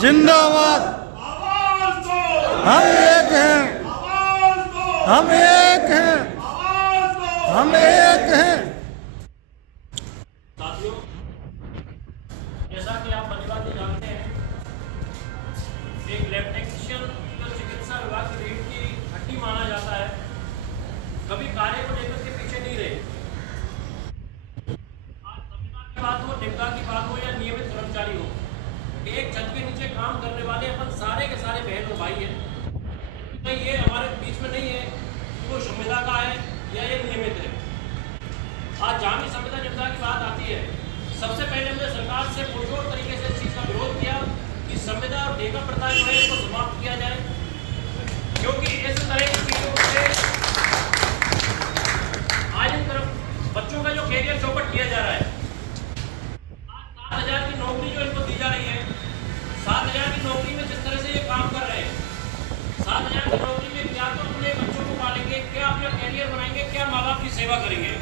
जिंदाबाद। हम एक हैं, हम एक हैं, हम एक हैं। साथियों, जैसा कि आप भलीभांति जानते हैं, एक लैब टेक्नीशियन जो चिकित्सा विभाग की रीढ़ की हड्डी माना जाता है, कभी कार्य को लेकर के पीछे नहीं रहे। आज संविदा की बात हो, निविदा की बात हो या नियमित कर्मचारी हो, एक छत के नीचे काम करने वाले अपन सारे के सारे बहन और भाई हैं। नहीं, ये हमारे बीच में नहीं है कोई संविदा का है या ये नियमित है। आज जहाँ भी संविदा निविदा की बात आती है, सबसे पहले हमने सरकार से पुरजोर तरीके से इस चीज़ का विरोध किया कि संविदा और ठेका प्रथा जो है इसको समाप्त किया जाए, क्योंकि इस तरह की चीज़ों से आज इन तरफ बच्चों का जो कैरियर चौपट किया जा रहा है। आज 7,000 की नौकरी जो इनको दी जा रही है, 7,000 की नौकरी में जिस तरह से ये काम कर रहे हैं, 7,000 की नौकरी में क्या तो अपने बच्चों को पालेंगे, क्या अपना कैरियर बनाएंगे, क्या माँ बाप की सेवा करेंगे।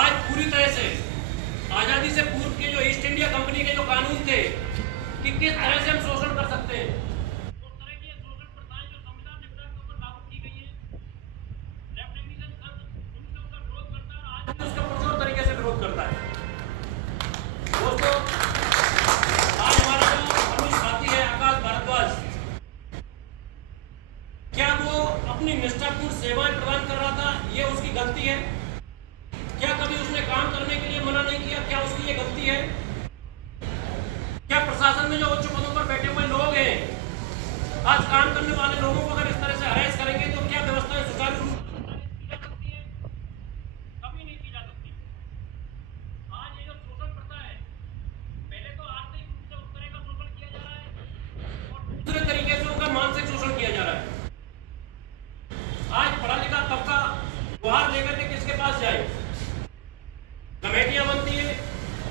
आज पूरी तरह से आज़ादी से पूर्व के जो ईस्ट इंडिया कंपनी के जो कानून थे कि किस तरह से हम शोषण कर सकते हैं, उस तरह की शोषण प्रथाएं जो संविदा निविदा के ऊपर लागू की गई है, लैब टेक्नीशियन संघ उनसे उसका विरोध करता है और आज भी उसका पुरजोर तरीके से विरोध करता है। दोस्तों, आज हमारा जो अनुज साथी है आकाश भारद्वाज, क्या वो अपनी निष्ठापूर्ण सेवाएं प्रदान कर रहा था, ये उसकी गलती है? क्या कभी उसने काम करने के लिए मना नहीं किया, क्या उसकी ये गलती है? क्या प्रशासन में जो उच्च पदों पर बैठे हुए लोग हैं, आज काम करने वाले लोगों को अगर इस तरह से हरास करेंगे तो क्या व्यवस्थाएं सुचारू रूप से की जा सकती है? कभी नहीं की जा सकती। आज ये जो शोषण प्रथा है, पहले तो आर्थिक रूप से उस तरह का शोषण किया जा रहा है और दूसरे तरीके से उनका मानसिक शोषण किया जा रहा है। आज पढ़ा लिखा तबका गुहार लेकर के किसके पास जाए? कमेटियां बनती है,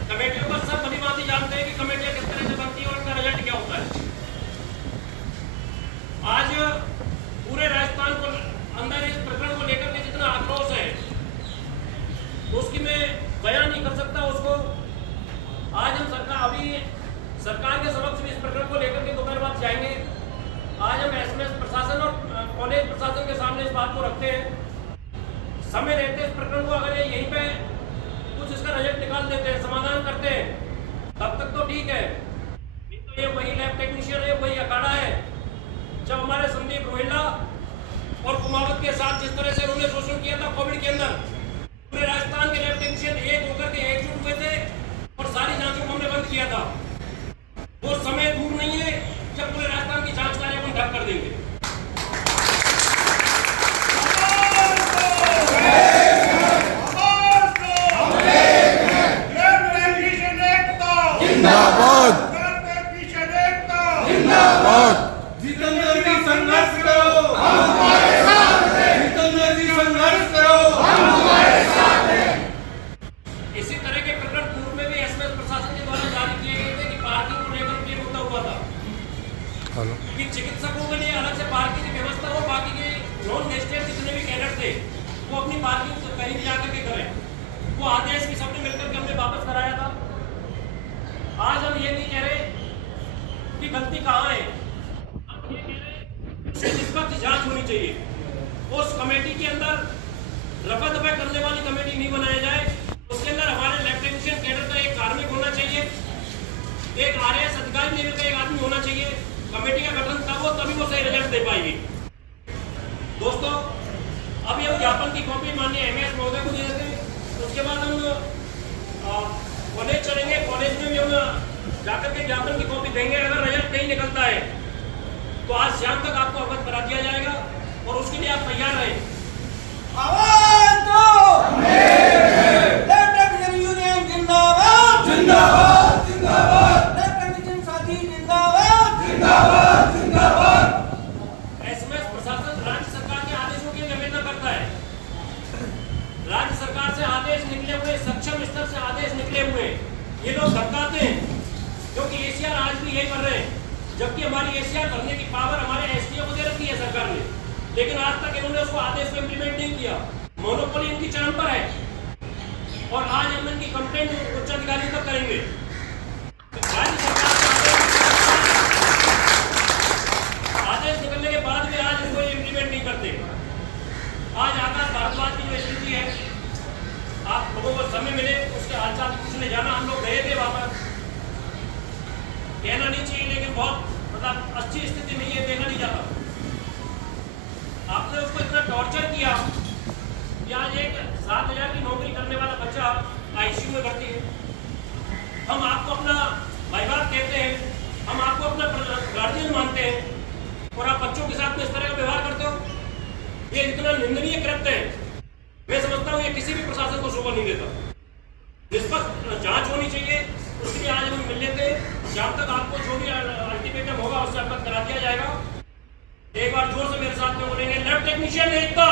कमेटियों पर सब भलीभांति जानते हैं कि कमेटियां किस तरह से बनती है और उनका रिजल्ट क्या होता है। आज पूरे राजस्थान को अंदर इस प्रकरण को लेकर के जितना आक्रोश है उसकी मैं बयान नहीं कर सकता उसको। आज हम सरकार के समक्ष भी इस प्रकरण को लेकर के दोपहर बाद जाएंगे। आज हम एसएमएस प्रशासन और कॉलेज प्रशासन के सामने इस बात को रखते हैं। समय रहते इस प्रकरण को अगर ये यहीं पे कुछ इसका रिजल्ट निकाल देते हैं, समाधान करते हैं, तब तक तो ठीक है। नहीं तो ये वही लैब टेक्नीशियन है, वही अखाड़ा है जब हमारे संदीप रोहिल्ला और कुमावत के साथ जिस तरह से उन्होंने शोषण किया था कोविड के अंदर। पूरे राजस्थान के लैब टेक्नीशियन एक होकर के एकजुट हुए थे और सारी जांचों को हमने बंद किया था। वो समय दूर नहीं है जब पूरे राजस्थान की जांच कार्य हम ठप कर देंगे। जिंदाबाद, जिंदाबाद। जितेंद्र जी संघर्ष करो, हम हमारे साथ हैं। जितेंद्र जी संघर्ष करो, हम हमारे साथ हैं। इसी तरह के प्रकरण पूर्व में भी एसएमएस प्रशासन के द्वारा जारी किए गए थे कि पार्किंग को लेकर के मुद्दा हुआ था कि चिकित्सकों के लिए अलग से पार्किंग की व्यवस्था हो, बाकी के नॉन गेस्टेड जितने भी कैडेट थे वो अपनी पार्किंग कहीं भी जाकर के करें। वो आदेश भी सबने मिलकर के हमने वापस कराया था। आज हम ये नहीं कह रहे कि गलती कहाँ है, हम ये कह रहे हैं निष्पक्ष जांच होनी चाहिए। उस कमेटी के अंदर रफा दफा करने वाली कमेटी नहीं बनाया जाए। उसके अंदर हमारे लैब टेक्नीशियन कैडर का एक कार्मिक होना चाहिए, एक आरएएस अधिकारी लेवल का एक आदमी होना चाहिए। कमेटी का गठन तब हो तभी वो सही रिजल्ट दे पाएगी। दोस्तों, अब ये ज्ञापन की कॉपी माननीय एमएस महोदय को दे देते हैं। उसके बाद हम कॉलेज चलेंगे, कॉलेज में भी हम जाकर के ज्ञापन की कॉपी देंगे। अगर रिजल्ट नहीं निकलता है तो आज शाम तक आपको अवगत करा दिया जाएगा और उसके लिए आप तैयार रहें। आवाज दो, लैब टेक्नीशियन यूनियन जिंदाबाद, जिंदाबाद, जिंदाबाद। लैब टेक्नीशियन साथी जिंदाबाद, जिंदाबाद, जिंदाबाद। एसएमएस प्रशासन राज्य सरकार के आदेशों की अवहेलना करता है। राज्य सरकार से आदेश निकले हुए, सक्षम स्तर से आदेश निकले हुए ये लोग धक्काते हैं, क्योंकि एसीआर आज भी यही कर रहे हैं। जबकि हमारी एसीआर भरने की पावर हमारे एसडीओ को दे रखी है सरकार ने, लेकिन आज तक इन्होंने उसको आदेश को इम्प्लीमेंट नहीं किया। मोनोपोली इनकी चरण पर है और आज हम इनकी कंप्लेंट उच्च अधिकारी तक करेंगे। राज्य सरकार कहना नहीं चाहिए, लेकिन बहुत मतलब अच्छी स्थिति नहीं है, देखा नहीं जाता। आपने उसको इतना टॉर्चर किया कि आज एक 7,000 की नौकरी करने वाला बच्चा आईसीयू में भर्ती है। हम आपको अपना भाई बाप कहते हैं, हम आपको अपना गार्जियन मानते हैं, और आप बच्चों के साथ में इस तरह का व्यवहार करते हो। ये इतना निंदनीय कृत्य है। मैं समझता हूँ ये किसी भी प्रशासन को शोभा नहीं देता। निष्पक्ष जांच होनी चाहिए, उसके लिए आज हम मिल लेते हैं। जब तक आपको जो भी अल्टीमेटम होगा उससे अवगत करा दिया जाएगा। एक बार जोर से मेरे साथ में बोलेंगे, लैब टेक्नीशियन एकता।